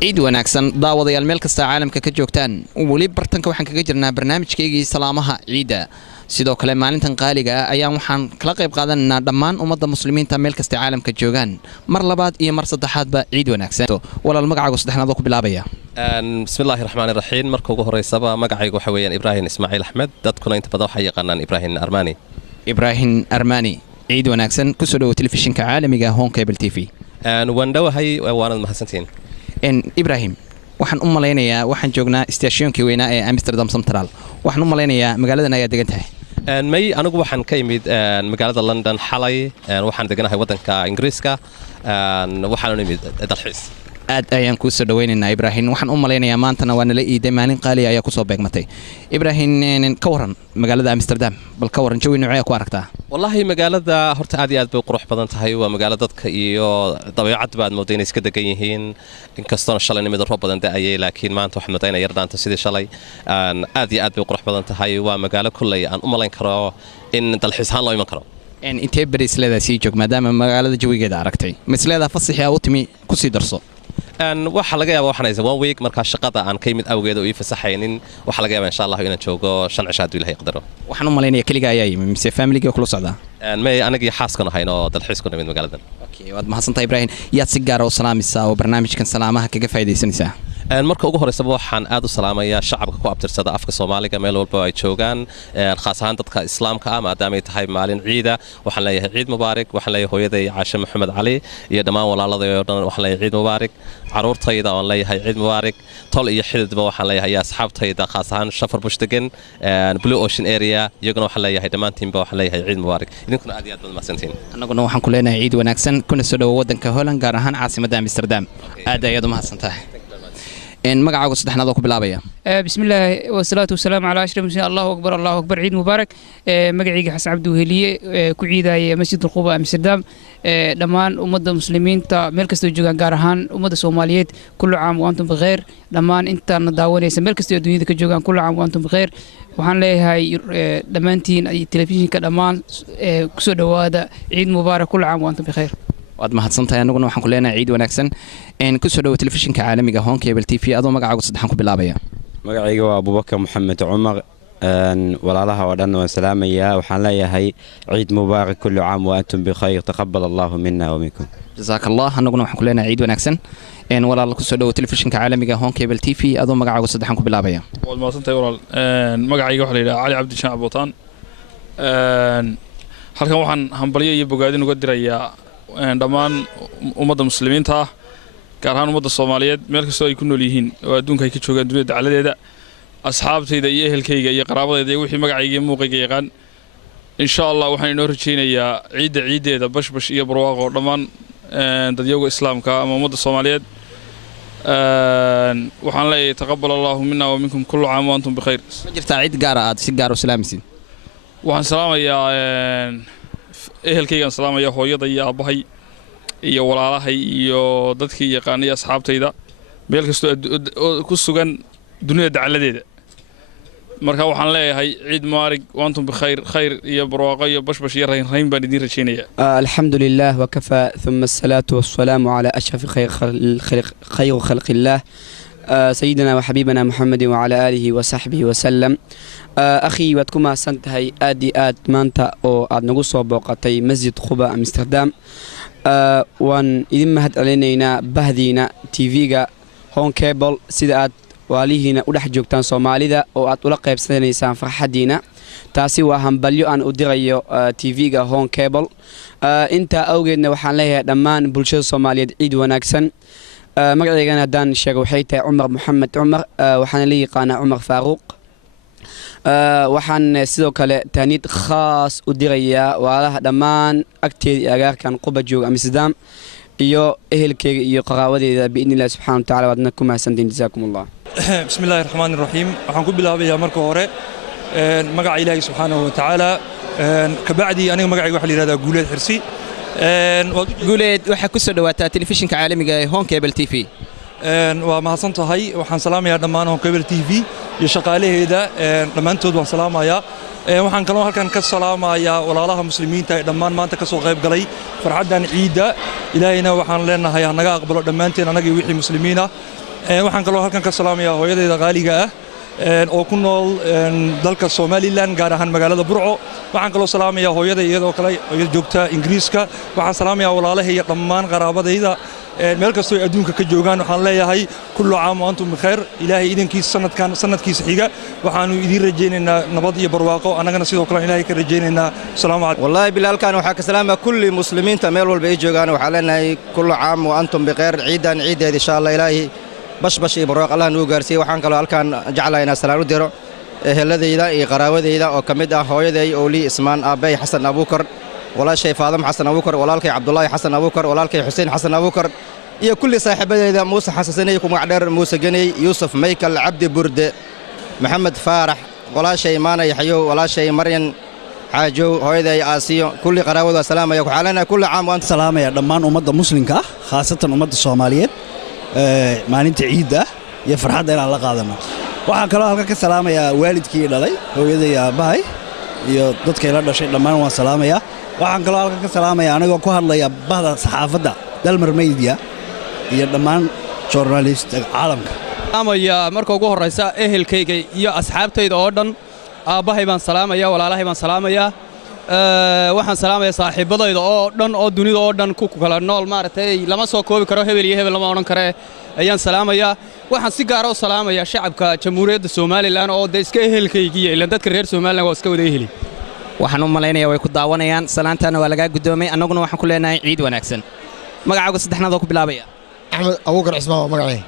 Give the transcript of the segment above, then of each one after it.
ciid wanaagsan daawadayaal meel kasta caalamka ka joogtaan wali bartanka waxaan kaga jirnaa barnaamijkeygii salaamaha ciida sidoo kale maalintan qaaliga ah ayaan waxaan kala qayb qaadanaynaa dhammaan ummadda muslimiinta meel kasta caalamka joogaan mar labaad iyo mar saddexaadba ciid wanaagsan walaal magacaagu saddexnaad oo ku bilaabaya bismillaahi raxmaani raxiim marka ugu horeysaba magacaygu waxa weeyaan Ibrahim Ismaaciil Axmed dadkuna inta badan waxay yaqaanaan Ibrahim Armani ciid wanaagsan ku soo dhawo telefishinka caalamiga Home Cable TV waan dhawahay waanad mahadsantiin Ibrahim waxaan u maleynayaa waxaan joognaa stationkii weynaa ee Amsterdam Central waxaan u maleynayaa magaaladan ayaa degan tahay may anigu waxaan ka imid magaalada London xalay waxaan deganahay wadanka Ingiriiska waxaan u imid dalxiis aad ayaan ku soo dhaweynaynaa Ibrahim waxaan u maleynayaa maantana waa nala iiday maalin qaali ayaa ku soo beegmatay Ibrahim ka waran magaalada Amsterdam bal ka waran jawi nooc ku aragtaa wallahi magaalada horta aad iyo aad bay qurux badan tahay waa magaalada dadka iyo dabeecad baad moodeen iska degan yihiin inkastoo shalay nimid roob badan daayay laakiin maanta waxaan moodayna yar dhaanta sidii shalay aad iyo aad bay qurux badan tahay waa magaalo kulay aan u malayn karo in dalxiis ahaan loo iman karo intee bari isleedahay sii joog maadaama magaalada jawigeeda aragtay misleedahay fasaxi u timi ku sii darso waxa laga yaabaa waxaan haysan 1 week marka shaqada aan ka yimid awgeed oo ii fasaxaynin waxa laga yaabaa insha Allah inaan joogo 5 cisho hadii Ilaahay qadaro waxaan u maleynayaa kaliya ayaa yimid mise family kula socda may anaga xaaskana hayno dalxiis ku nimid magaaladan okay waad mahadsantahay Ibrahim yaad si gaar ah u salaamaysaa oo barnaamijkan salaamaha kaga faa'iideysanaysaa marka ugu horeysaba waxaan aad u salaamayaa shacabka ku abtirsada afka Soomaaliga meel walba ay joogaan khaas ahaan dadka islaamka ah maadaama ay tahay maalin ciida waxaan leeyahay ciid mubaarak waxaan leeyahay hooyaday Caasha Maxamed Cali iyo dhammaan walaaladey oo dhan waxaan leeyahay ciid mubaarak caruurtayda oo leeyahay ciid mubaarak tol iyo xididba waxaan leeyahay asxaabtayda khaas ahaan Shafar Bush degan Blue Ocean area iyaguna waxaan leeyahay dhammaantiinba waxaan leeyahay ciid mubaarak idinkuna aad iyo aad mahadsantiin annaguna waxaan ku leenahay ciid wanaagsan kuna soo dhawo wadanka Holland gaar ahaan caasimadda Amsterdam aad ayaad u mahadsantahay magacaagu saddexnaad oo ku bilaabaya bismillaah wasalaatu wasalaamu ala ashraf muslimiin Allahu akbar ciid mubaarak magacayga Xasan Cabdi Weheliye ku ciidaya Masjid Quba Amsterdam dhammaan ummadda muslimiinta meel kasta oo joogan gaar ahaan ummadda Soomaaliyeed kullu caam wa antum bikhair dhammaan intaan daawanaysa meel kasta oo dunida ka joogan kullu caam wa antum bikhair waxaan leeyahay dhamaantiin telefishinka dhammaan ku soo dhawaada ciid mubaarak kullu caam wa antum bikhair waad mahadsantahay anaguna waxaan ku leenahay ciid wanaagsan ku soo dhawo telefishinka caalamiga Home Cable TV adoo magacaagu saddexan ku bilaabaya magacayga waa Abubakar Maxamed Cumar walaalaha oo dhan waan salaamayaa waxaan leeyahay ciid mubaarak kullu caam wa antum bikhayr taqabbal Allahu minna wa minkum jazakallah anaguna waxaan ku leenahay ciid wanaagsan walaal ku soo dhawo telefishinka caalamiga Home Cable TV adoo magacaagu saddexan ku bilaabaya waad mahadsantahay walaal magacayga waxa la yiraahdaa Ali Cabdi Shaac Bootaan halkan waxaan hambalyo iyo bogaadin uga dirayaa dhammaan ummadda muslimiinta ah gaar ahaan ummadda Soomaaliyeed meel kasta ay ku nool yihiin oo adduunka ay ka joogaan dunida dacaladeeda asxaabtayda iyo ehelkayga iyo qaraabadayda iyo wixii magacayga iyo muuqayga yaqaan insha Allah waxaan inoo rajaynayaa ciideeda bashbash iyo barwaaqo dhammaan dadyoga islaamka ama ummadda Soomaaliyeed waxaan leeyahay taqabbal Allahu minna wa minkum kullu caam wa antum bikhair ma jirtaa ciid gaar ah aad si gaar ah u salaamaysid waxaan salaamayaa ehelkaygan salaamaya hooyada iyo aabahay iyo walaalahay iyo dadkii yaqaanay asxaabtayda meel kasto ku sugan dunida dacaladeeda marka waxaan leeyahay ciid maarig waantum bikhair khayr iyo barwaaqo iyo bashbash iyo rayn baan idin rajaynayaa alxamdulillaah wa kafaa thumma asalaatu wassalaamu ala ashrafi khayr khalqillah سيدنا وحبيبنا محمد وعلى آله وصحبه وسلم أخي واتكما سنتهي آدي آد مانتا أو آد نقصوا بوقتي مسجد قبة أمستردام وان إذن مهد علينا بهدينا تيفيغا هون كيبل سيدا آد واليهنا أولح جوكتان صوماليدا أو آد أولقى بسنيسان فرحدينا تاسي وهم بليو أن أدريو تيفيغا هون كيبل انتا أوجدنا وحان لها دمان بلشد صوماليد عيد وناكسن magacayga hadaan sheego waxay tahay Umar Maxamed Umar waxaan la yaqaanaa Umar Faaruq waxaan sidoo kale taaniid khaas u dirayaa walaalaha dhammaan agteedii agaarkan Quba joog Amsterdam iyo ehelkayga iyo qaraabadeeda biidnillaah subhanahu wa ta'ala wadna ku mahadsantiin jazaakumullah bismillaahir rahmaanir rahiim waxaan ku bilaabayaa marka hore magaca Ilaahay subhanahu wa ta'ala ka bacdi aniga magacayga waxa la yiraahdaa Guuleed Xirsi guuleed waxa ku soo dhawaataa telefishinka caalamiga ee Home Cable TV waa mahadsantahay waxaan salaamayaa dhammaan Home Cable TV iyo shaqaalaheeda dhammaantood waan salaamayaa waxaan kaloo halkan ka salaamayaa walaalaha muslimiinta ee dhammaan maanta ka soo qayb galay farxadan ciida ilaahayna waxaan leenahay naga aqbalo dhammaanteen anaga iyo wixii muslimiina waxaan kaloo halkan ka salaamayaa hooyadayda qaaliga ah oo ku nool dalka Somaliland gaar ahaan magaalada Burco waxaan kaloo salaamayaa hooyada iyadoo kale oo joogta Ingiriiska waxaan salaamayaa walaalahay iyo dhammaan qaraabadayda meel kastoo ay adduunka ka joogaan waxaan leeyahay kullu caam wa antum bikhair ilaahay idinkiisa sanadkiisa xiga waxaanu idin rajaynaynaa nabad iyo barwaaqo anagana sidoo kale ilaahay ka rajaynaynaa salaamu calaykum wallahi bilaalkan waxa ka salaama kulli muslimiinta meel walba ay joogaan waxaan leenahay kullu caam wa antum bikhair ciidan ciideed insha Allah ilaahay bashbash iyo barwaaqo Allah noo gaarsiiyo waxaan kaloo halkan jeclahay inaan salaam u diro eheladayda iyo qaraawadayda oo kamid ah hooyaday Ooli Ismaan Aabay Xasan Abuukar walaashay Faadam Xasan Abuukar walaalkay Cabdullaahi Xasan Abuukar walaalkay Xuseen Xasan Abuukar iyo kulli saaxiibadayda Muuse Xasanay ku magacdheer Muuse Ganay Yuusuf Michael Cabdi Burde Maxamed Faarax walaashay Maana Yaxyo walaashay Maryan Xaajo hooyaday Aasiyo kulli qaraawada salaamaya ku xaalana kulli caam waan salaamaya dhammaan ummadda muslimka ah khaasatan ummadda Soomaaliyeed maalinta ciida iyo farxadda inaan la qaadano waxaan kaloo halka ka salaamayaa waalidkii dhalay hooyaday aabahay iyo dadkay la dhashay dhammaan waan salaamayaa waxaan kaloo halka ka salaamayaa anigoo ku hadlaya bahda saxaafadda Dalmar Media iyo dhammaan journalist caalamka salaamaya marka ugu horeysa ehelkayga iyo asxaabtayda oo dhan aabahay baan salaamaya walaalahay baan salaamaya waxaan salaamayaa saaxiibadayda oo dhan oo dunida oo dhan ku kala nool maartay lama soo koobi karo hebel iyo hebel lama oran kare ayaan salaamayaa waxaan si gaar ah u salaamayaa shacabka jamhuuriyadda Soomaaliland oo iska ehelkaygiya ilaa dadka reer Soomaaliland waa iska wada eheli waxaan u malaynayaa way ku daawanayaan salaantana waa laga gudoomay annaguna waxaan ku leenahay ciid wanaagsan magacaaga saddexnaad oo ku bilaabaya Axmed Abuukar Cismaan magacay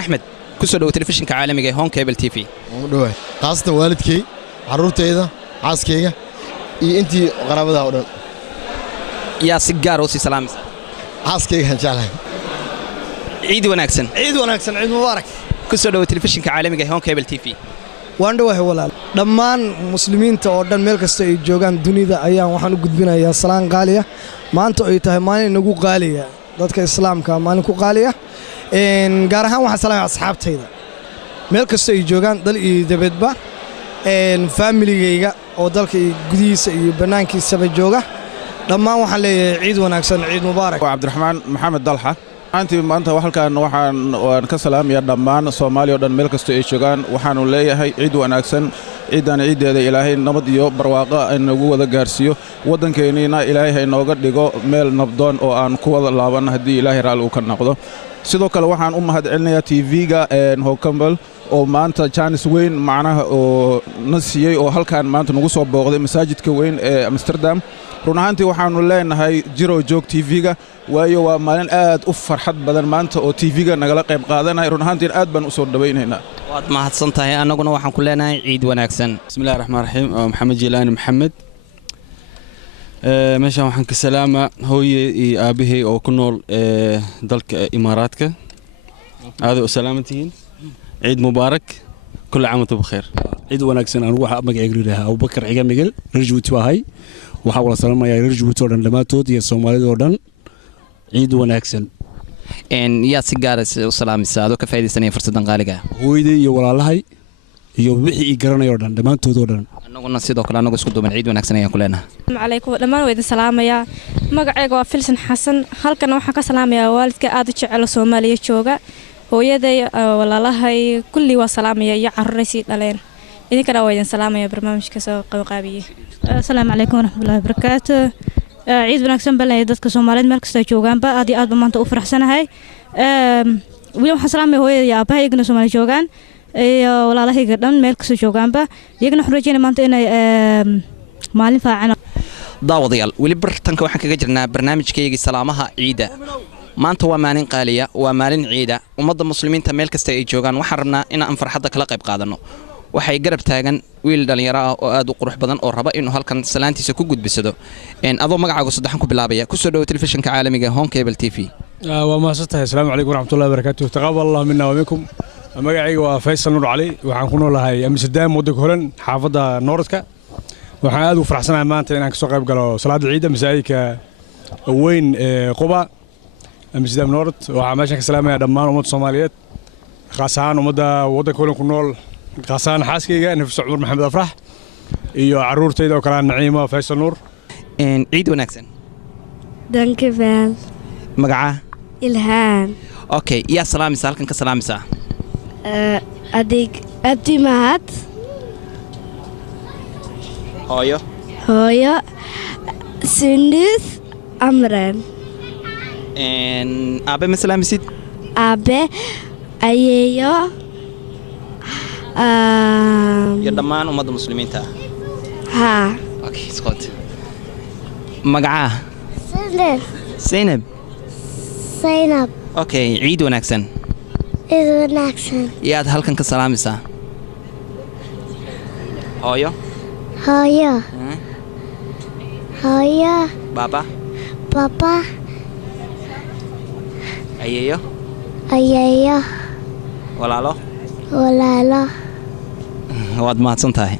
Axmed ku soo dhaw telefishinka caalamiga ee Home Cable TV ugu dhawaay qaasatan waalidkay caruurtayda xaaskayga iyo intii qaraabada oo dhan yaa si gaar ah u salaamaysa xaaskayga jeclahay ciid wanaagsan ciid mubaarak ku soo dhaw telefishinka caalamiga ee Home Cable TV waan dhawahay walaal dhammaan muslimiinta oo dhan meel kasta ay joogaan dunida ayaan waxaan u gudbinayaa salaan qaali ah maanta ay tahay maalin nagu qaaliya dadka islaamka maalin ku qaaliya gaar ahaan waxaan salaamayaa asxaabtayda meel kasta ay joogaan dal iyo dabadba familigayga oo dalka gudihiisa iyo banaankiisaba jooga dhammaan waxaan leeyahay ciid wanaagsan ciid mubaarak Cabdiraxmaan Maxamed Dalxa antii maanta halkaan waan ka salaamayaa dhammaan Soomaaliya oo dhan meel kasta ay joogaan waxaanu leeyahay ciid wanaagsan ciidan ciideeda ilaahay nabad iyo barwaaqo inagu wada gaarsiiyo wadankeena ilaahay inooga dhigo meel nabdoon oo aan ku wada laaban hadii ilaahay raali uu ka noqdo sidoo kale waxaan u mahadcelinayaa TV-ga Home Cable oo maanta chance weyn macnaha oo nasiyay oo halkaan maanta nagu soo booqday masaajidka weyn ee Amsterdam run ahaantii waxaanu leenahay jiro joog TV-ga waayo waa maalin aad u farxad badan maanta oo TV-ga nagala qayb qaadanay run ahaantii aad baan u soo dhaweynaynaa waad mahadsan tahay annaguna waxaan ku leenahay ciid wanaagsan bismillaahir rahmaanir rahiim maxamed jilaani maxamed meeshaan waxaan ka salaamaa hooyadey iyo aabahay oo ku nool dalka Imaaraadka aad u salaamantihiin ciid mubaarak kullu caam wa antum bikhair ciid wanaagsan anigu waxa magacaygu leeyahay Abubakar Ciga Miguel Rajwit wahay waxa wala salaamayaa Rajwit oo dhan dhamaatood iyo Soomaalida oo dhan ciid wanaagsan yaa si gaar ah u salaamaysa adoo ka faa'iideysanaya fursadan qaaliga hooyadey iyo walaalahay iyo wixii i garanayo oo dhan dhamaantood oo dhan annaguna sidoo kale anagu isku duuban ciid wanaagsan ayaan ku leenahay alaykum dhammaan way idin salaamayaa magacayga waa Filsan Xasan halkan waxaan ka salaamayaa waalidka aad u jecel Soomaaliya jooga hooyaday walaalahay kulli waa salaamaya iyo carruuraysi dhaleen idinkana waa idin salaamaya barnaamijka soo qaybqaabiye assalaamu alaykum waraxmatullaahi wabarakaatuh ciid wanaagsan baan dadka Soomaaliyeed meel kasta joogaanba aad iyo aad baan maanta u faraxsanahay wili waxaan salaamay hooyaday iyo aabahay igna Soomaaliya joogaan iyo walaalahayga dhan meel kasta joogaanba iyagana waxaan rajaynayaa maanta inay maalin fiican daawadayaal weli bartanka waxaan kaga jirnaa barnaamijkeygii salaamaha ciida maanta waa maalin qaaliya waa maalin ciida ummadda muslimiinta meel kasta ay joogaan waxaan rabnaa inaan farxadda kala qayb qaadano waxay garab taagan wiil dhalinyaro ah oo aad u qurux badan oo raba inuu halkan salaantiisa ku gudbisado adoo magacaaga saddexan ku bilaabaya ku soo dhaw telefishinka caalamiga Home Cable TV waa mahadsantahay assalaamu alaykum waraxmatullaahi wabarakaatuh taqabbal Allah minna wa minkum magacayga waa Faysal Nuur Cali waxaan ku noolahay Amsterdam waddanka Holland xaafadda Noordka waxaan aad u faraxsanahay maanta inaan ka soo qayb galo salaada ciida masaajidka weyn ee Quba Amsterdam Noord waxaan meeshan ka salaamayaa dhammaan ummadda Soomaaliyeed khaas ahaan ummadda waddanka Holland ku nool khaas ahaan xaaskayga Nafis Cumar Maxamed Afrax iyo carruurtayda oo kale Naciima Faysal Nuur ciid wanaagsan dankebel magaca ilhaan okay yaa salaamisa halkan ka salaamisa adig abdi mahad hooyo sundus amran aabe ma salaamisid aabe ayeeyo iyo dhammaan ummadda muslimiinta haa okay sqot magacaa Zainab okay ciid wanaagsan yaad halkan ka salaamisaa hooyo baba ayeeyo walaalo waad mahadsan tahay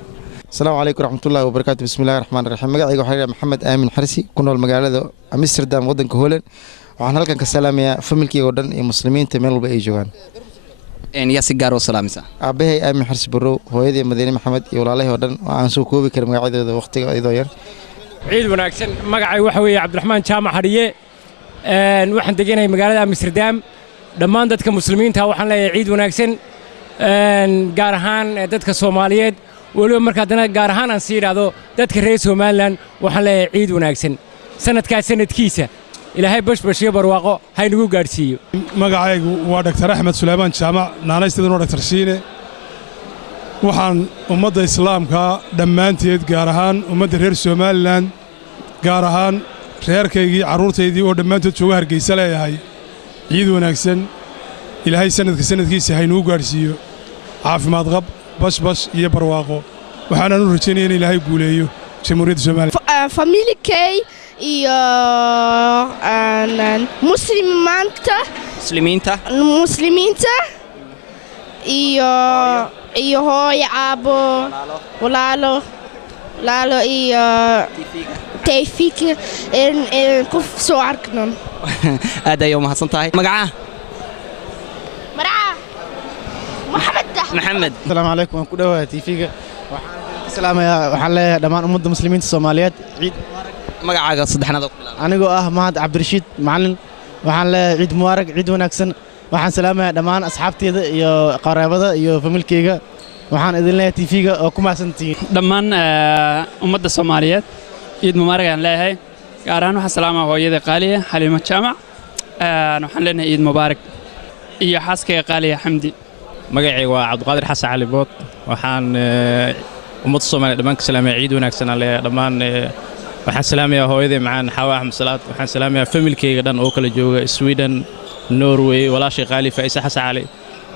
السلام عليكم ورحمة الله وبركاته بسم الله الرحمن الرحيم مقعي وحيرة محمد آمين حرسي كنا المقالة أمستردام ودن كهولن وحنا لكن كسلام يا فملكي ودن المسلمين تميلوا بأي جوان إن يا سجار وسلام سا أبيه آمين حرسي برو هو يدي مدينة محمد يقول عليه ودن وعن سوكوبي كرم قاعد وقت يضير عيد وناكسن مقعي وحوي عبد الرحمن شامع حرية وحنا دقينا مقالة أمستردام دمان دتك مسلمين تا وحنا عيد وناكسن قارهان دتك الصوماليات waliba marka haddana gaar ahaan aan sii idhaahdo dadka reer somalilan waxaan leeyahay ciid wanaagsan sanadkaas sanadkiisa ilaahay bashbashiyo barwaaqo haynagu gaadhsiiyo magacaygu waa dhaktar axmed suleymaan jaamac naanaysteeduna dhaktar shiine waxaan ummadda islaamka dhammaanteed gaar ahaan ummadda reer somalilan gaar ahaan reerkaygii carruurtaydii oo dhammaantood jooga hargeysa leeyahay ciid wanaagsan ilaahay sanadkiisa haynagu gaadhsiiyo caafimaad qab bashbash iyo barwaaqo waxaanaan u rajaynaya in ilaahay guuleeyo jamhuuriyadda soomaaliya familikay iyo muslimiinta iyo hooyo aabo walaalo iyo tayfiik ku soo arkno aad ayay u mahadsan tahay magacaa محمد السلام عليكم كده تيفيga السلام waxaan leeyahay dhamaan ummadda muslimiinta Soomaaliyeed ciid magacaaga saddexnaad oo bilaab anigoo ah Mahad Cabdirashiid macallin waxaan leeyahay ciid mubarak ciid wanaagsan waxaan salaamayaa dhamaan asxaabteeda iyo qaraabada iyo familkeyga waxaan idin leeyahay tv-ga oo ku mahadsantihiin dhammaan ummadda Soomaaliyeed ciid mubarak aan leeyahay gaar ahaan waxaan salaamayaa hooyada qaaliya Xaliimo Jaamac waxaan leenahay ciid mubarak iyo xaaskeyga qaaliya Xamdi magacaygu waa cabdiqaadir xasan cali bood waxaan ummadda Soomaaliyeed dhammaan ka salaamayaa ciid wanaagsan aan leeyahay dhammaan waxaan salaamayaa hooyaday macaan Xawa Axmed Salaad waxaan salaamayaa familkeyga dhan oo kala jooga Sweden Norway walaashay qaali Faisa Xasan Cali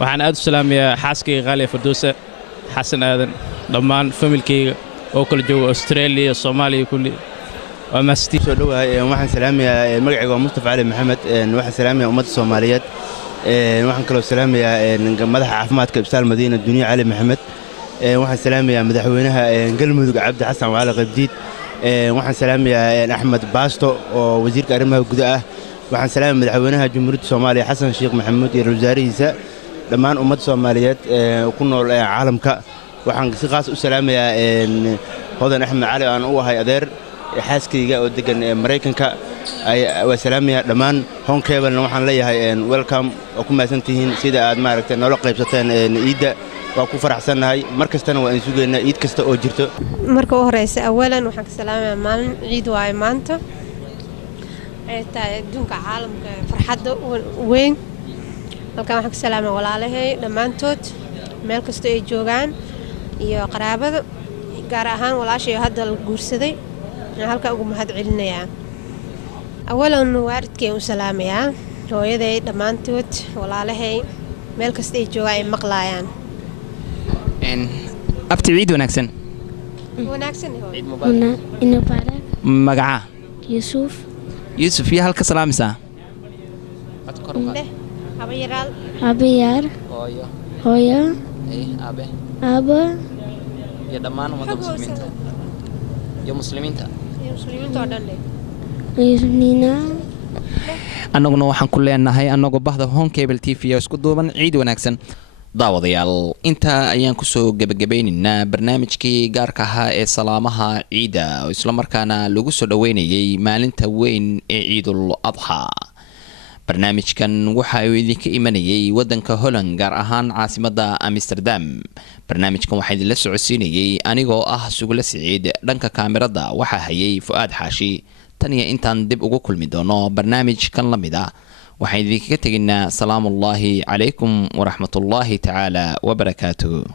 waxaan aad u salaamayaa xaaskeyga qaali Firdowsa Xasan Aadan dhammaan familkeyga oo kala jooga Australia Soomaaliya kulli waa maastii soo dhawahay waxaan salaamayaa magacaygu waa Mustafa Cali Maxamed waxaan salaamayaa ummadda Soomaaliyeed waxaan kaloo salaamayaa madaxa caafimaadka ibsaal madiina duniya cali maxamed waxaan salaamayaa madaxweynaha galmudug cabdi xasan wacali qabdiid waxaan salaamayaa axmed baasto oo wasiirka arrimaha gudaha ah waxaan salaamayaa madaxweynaha jamhuuriyadda soomaaliya xasan sheekh maxamuud iyo wasaarihiisa dhammaan ummadda Soomaaliyeed ku nool caalamka waxaan si qaas u salaamayaa hodan axmed cali aan u ahay adeer xaaskayga oo degan Mareykanka waa salaamayaa dhammaan honkeebana waxaan leeyahay welcome oo ku mahadsantihiin sida aad maaragtay nolol qaybsateen ciidda waa ku faraxsanahay markastana waan sugeynaa ciid kasta oo jirto marka u horeysa awalan waxaan ka salaamayaa maalin ciid waay maanta ay tahay adduunka caalamka farxadda weyn halkan waxaan ka salaamayaa walaalahay dhammaantood meel kasta ay joogaan iyo qaraabada gaar ahaan walaashay hadda la guursaday halka ugu mahad celinayaa awalan waalidkay u salaamayaa hooyaday dhammaantood walaalahay meel kasta ay joogaan ay maqlaayaan abti ciid wanaagsan magaca yuusuf iyo halka salaamisaa abayaar hooyo aabo iyo dhammaan ummadda muslimiinta iyo muslimiinta annaguna waxaan ku leenahay annagoo bahda home cable tv oo isku duuban ciid wanaagsan daawadayaal intaa ayaan kusoo gebagabaynaynaa barnaamijkii gaarka ahaa ee salaamaha ciidda oo islamarkaana lagu soo dhoweynayay maalinta weyn ee ciidul adxa barnaamijkan waxa uu idinka imanayay wadanka Holland gaar ahaan caasimadda Amsterdam. barnaamijkan waxaa idinla socodsiinayay anigoo ah Sugula Siciid, dhanka kaamirada waxaa hayay Fuaad Xaashi. tan iyo intaan dib ugu kulmi doono barnaamijkan la mid ah waxaan idinkaga tegaynaa salaamullaahi calaykum waraxmatullaahi tacaala wabarakaatuh.